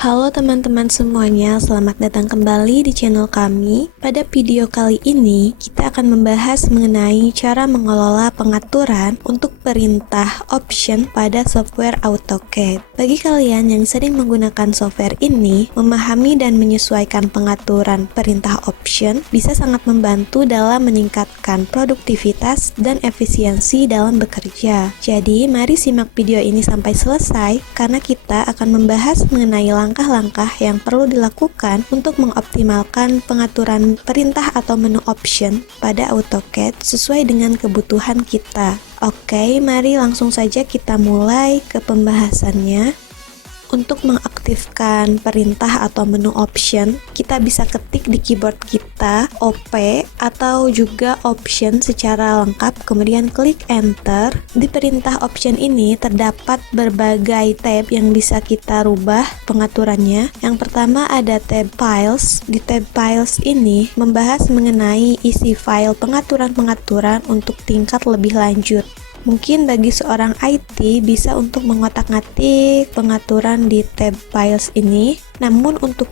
Halo teman-teman semuanya, selamat datang kembali di channel kami. Pada video kali ini, kita akan membahas mengenai cara mengelola pengaturan untuk perintah option pada software AutoCAD. Bagi kalian yang sering menggunakan software ini, memahami dan menyesuaikan pengaturan perintah option bisa sangat membantu dalam meningkatkan produktivitas dan efisiensi dalam bekerja. Jadi, mari simak video ini sampai selesai, karena kita akan membahas mengenai langkah-langkah yang perlu dilakukan untuk mengoptimalkan pengaturan perintah atau menu option pada AutoCAD sesuai dengan kebutuhan kita. Oke, mari langsung saja kita mulai ke pembahasannya. Untuk mengaktifkan perintah atau menu option, kita bisa ketik di keyboard kita OP atau juga option secara lengkap, kemudian klik enter. Di perintah option ini terdapat berbagai tab yang bisa kita rubah pengaturannya. Yang pertama ada tab files. Di tab files ini membahas mengenai isi file pengaturan-pengaturan untuk tingkat lebih lanjut. Mungkin bagi seorang IT bisa untuk mengotak-ngatik pengaturan di tab files ini, namun untuk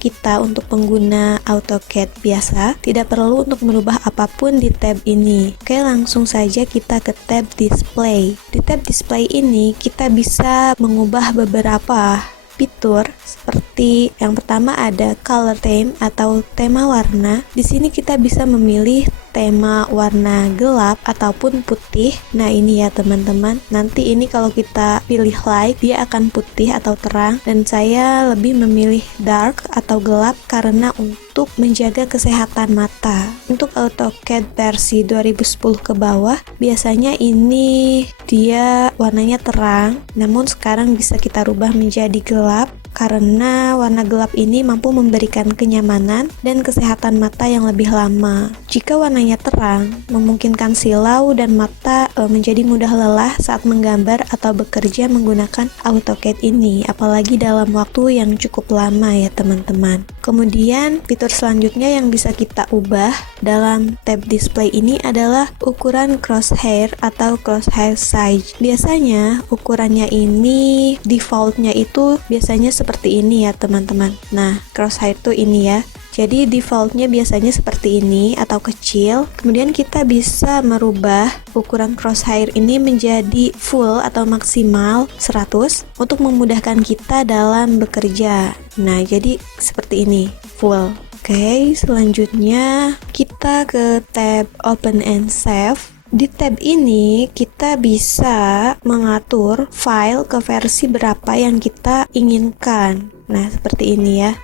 pengguna AutoCAD biasa, tidak perlu untuk merubah apapun di tab ini. Oke, langsung saja kita ke tab display. Di tab display ini kita bisa mengubah beberapa fitur, seperti yang pertama ada color theme atau tema warna. Di sini kita bisa memilih tema warna gelap ataupun putih. Nah, ini ya teman-teman. Nanti ini kalau kita pilih light, dia akan putih atau terang, dan saya lebih memilih dark atau gelap karena untuk menjaga kesehatan mata. Untuk AutoCAD versi 2010 ke bawah, biasanya ini dia warnanya terang, namun sekarang bisa kita rubah menjadi gelap karena warna gelap ini mampu memberikan kenyamanan dan kesehatan mata yang lebih lama. Jika warnanya terang, memungkinkan silau dan mata menjadi mudah lelah saat menggambar atau bekerja menggunakan AutoCAD ini, apalagi dalam waktu yang cukup lama ya teman-teman. Kemudian fitur selanjutnya yang bisa kita ubah dalam tab display ini adalah ukuran crosshair atau crosshair size. Biasanya ukurannya ini defaultnya itu biasanya seperti ini ya teman-teman. Nah, crosshair tuh ini ya. Jadi defaultnya biasanya seperti ini atau kecil. Kemudian kita bisa merubah ukuran crosshair ini menjadi full atau maksimal 100 untuk memudahkan kita dalam bekerja. Nah, jadi seperti ini, full. Oke, selanjutnya kita ke tab open and save. Di tab ini kita bisa mengatur file ke versi berapa yang kita inginkan. Nah, seperti ini ya.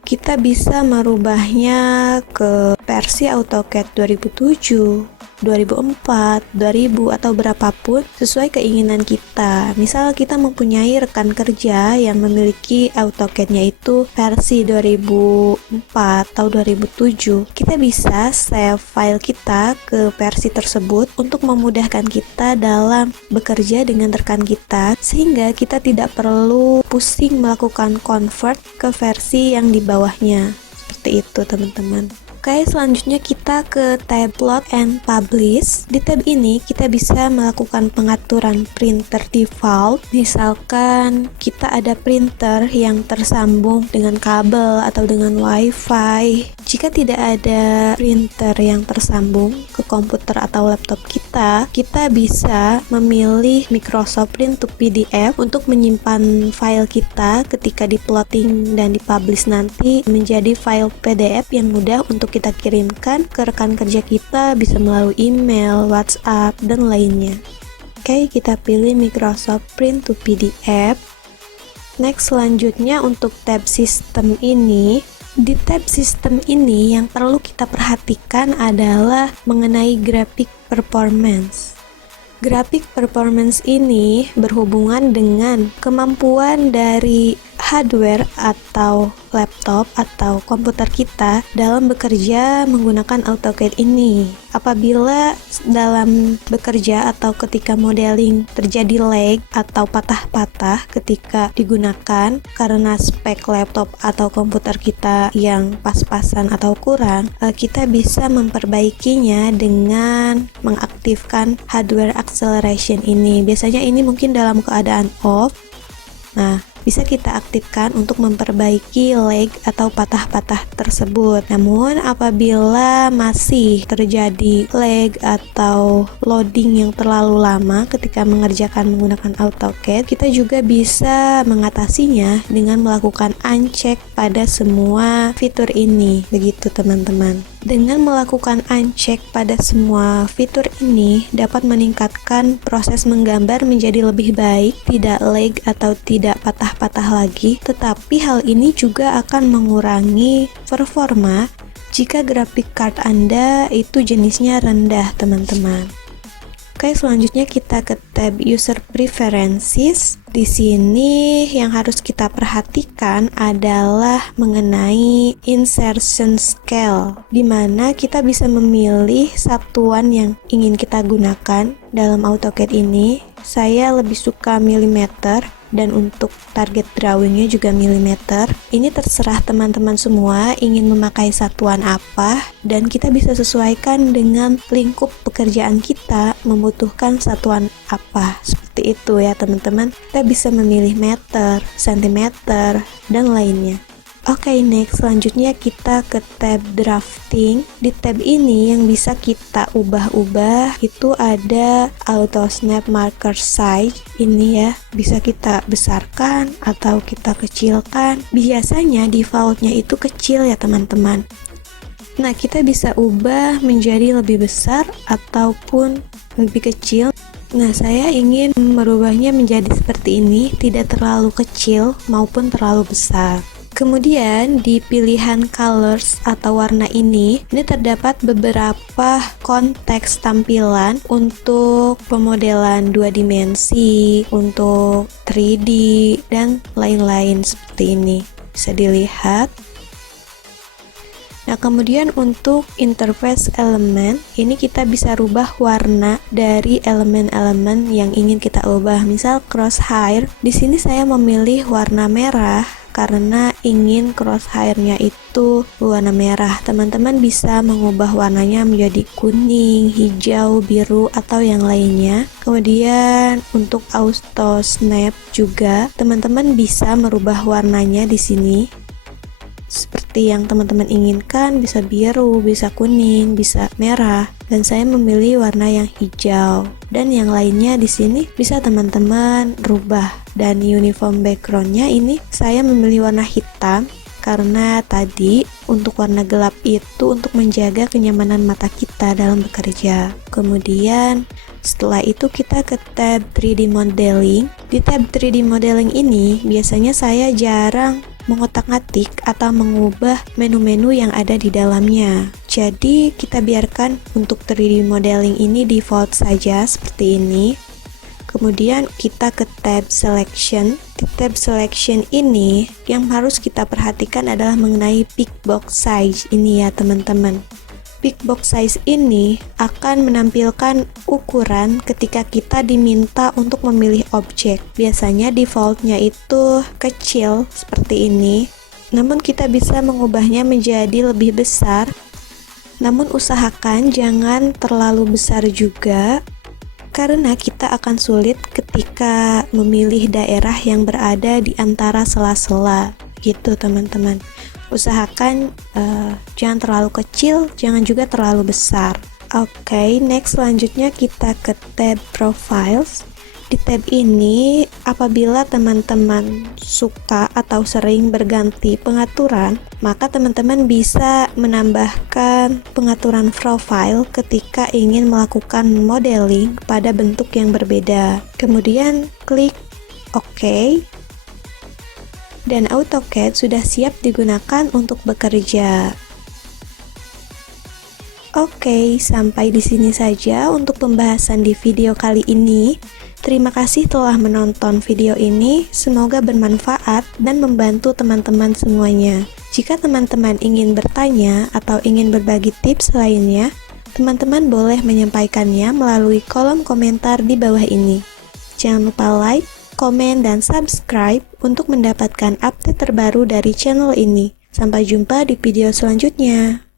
Kita bisa merubahnya ke versi AutoCAD 2007, 2004, 2000 atau berapapun sesuai keinginan kita. Misal kita mempunyai rekan kerja yang memiliki AutoCAD-nya itu versi 2004 atau 2007, kita bisa save file kita ke versi tersebut untuk memudahkan kita dalam bekerja dengan rekan kita, sehingga kita tidak perlu pusing melakukan convert ke versi yang di bawahnya. Seperti itu teman-teman. Oke, selanjutnya kita ke tab Plot and Publish. Di tab ini kita bisa melakukan pengaturan printer default. Misalkan kita ada printer yang tersambung dengan kabel atau dengan WiFi. Jika tidak ada printer yang tersambung ke komputer atau laptop kita bisa memilih Microsoft Print to PDF untuk menyimpan file kita ketika di-plotting dan di-publish nanti menjadi file PDF yang mudah untuk kita kirimkan ke rekan kerja kita, bisa melalui email, WhatsApp, dan lainnya. Oke, kita pilih Microsoft Print to PDF. Next, selanjutnya untuk tab sistem ini. Di tab sistem ini yang perlu kita perhatikan adalah mengenai graphic performance. Graphic performance ini berhubungan dengan kemampuan dari hardware atau laptop atau komputer kita dalam bekerja menggunakan AutoCAD ini. Apabila dalam bekerja atau ketika modeling terjadi lag atau patah-patah ketika digunakan karena spek laptop atau komputer kita yang pas-pasan atau kurang, kita bisa memperbaikinya dengan mengaktifkan hardware acceleration ini. Biasanya ini mungkin dalam keadaan off. Nah, bisa kita aktifkan untuk memperbaiki lag atau patah-patah tersebut. Namun apabila masih terjadi lag atau loading yang terlalu lama ketika mengerjakan menggunakan AutoCAD, kita juga bisa mengatasinya dengan melakukan uncheck pada semua fitur ini. Begitu teman-teman. Dengan melakukan uncheck pada semua fitur ini dapat meningkatkan proses menggambar menjadi lebih baik, tidak lag atau tidak patah-patah lagi, tetapi hal ini juga akan mengurangi performa jika grafik card Anda itu jenisnya rendah, teman-teman. Oke, selanjutnya kita ke tab User Preferences. Di sini yang harus kita perhatikan adalah mengenai insertion scale, di mana kita bisa memilih satuan yang ingin kita gunakan dalam AutoCAD ini. Saya lebih suka milimeter, dan untuk target drawingnya juga milimeter. Ini terserah teman-teman semua ingin memakai satuan apa, dan kita bisa sesuaikan dengan lingkup pekerjaan kita membutuhkan satuan apa. Seperti itu ya teman-teman. Kita bisa memilih meter, sentimeter, dan lainnya. Oke, next, selanjutnya kita ke tab drafting. Di tab ini yang bisa kita ubah-ubah itu ada auto snap marker size. Ini ya, bisa kita besarkan atau kita kecilkan. Biasanya defaultnya itu kecil ya teman-teman. Nah, kita bisa ubah menjadi lebih besar ataupun lebih kecil. Nah, saya ingin merubahnya menjadi seperti ini, tidak terlalu kecil maupun terlalu besar. Kemudian di pilihan colors atau warna ini terdapat beberapa konteks tampilan untuk pemodelan 2 dimensi, untuk 3D, dan lain-lain seperti ini. Bisa dilihat. Nah, kemudian untuk interface elemen, ini kita bisa rubah warna dari elemen-elemen yang ingin kita ubah. Misal crosshair, di sini saya memilih warna merah karena ingin crosshair-nya itu berwarna merah. Teman-teman bisa mengubah warnanya menjadi kuning, hijau, biru, atau yang lainnya. Kemudian untuk auto snap juga, teman-teman bisa merubah warnanya di sini. Seperti yang teman-teman inginkan, bisa biru, bisa kuning, bisa merah, dan saya memilih warna yang hijau. Dan yang lainnya di sini bisa teman-teman rubah. Dan uniform backgroundnya ini saya memilih warna hitam karena tadi untuk warna gelap itu untuk menjaga kenyamanan mata kita dalam bekerja. Kemudian setelah itu kita ke tab 3D modeling. Di tab 3D modeling ini biasanya saya jarang mengotak-ngatik atau mengubah menu-menu yang ada di dalamnya. Jadi kita biarkan untuk 3D modeling ini default saja seperti ini. Kemudian kita ke tab selection. Di tab selection ini yang harus kita perhatikan adalah mengenai pick box size ini ya teman-teman. Pick box size ini akan menampilkan ukuran ketika kita diminta untuk memilih objek. Biasanya defaultnya itu kecil seperti ini, namun kita bisa mengubahnya menjadi lebih besar. Namun usahakan jangan terlalu besar juga, karena kita akan sulit ketika memilih daerah yang berada di antara sela-sela gitu teman-teman. Usahakan jangan terlalu kecil, jangan juga terlalu besar. Oke, next selanjutnya kita ke tab profiles. Di tab ini, apabila teman-teman suka atau sering berganti pengaturan, maka teman-teman bisa menambahkan pengaturan profile ketika ingin melakukan modeling pada bentuk yang berbeda. Kemudian klik OK. Dan AutoCAD sudah siap digunakan untuk bekerja. Oke, sampai di sini saja untuk pembahasan di video kali ini. Terima kasih telah menonton video ini, semoga bermanfaat dan membantu teman-teman semuanya. Jika teman-teman ingin bertanya atau ingin berbagi tips lainnya, teman-teman boleh menyampaikannya melalui kolom komentar di bawah ini. Jangan lupa like, komen, dan subscribe untuk mendapatkan update terbaru dari channel ini. Sampai jumpa di video selanjutnya.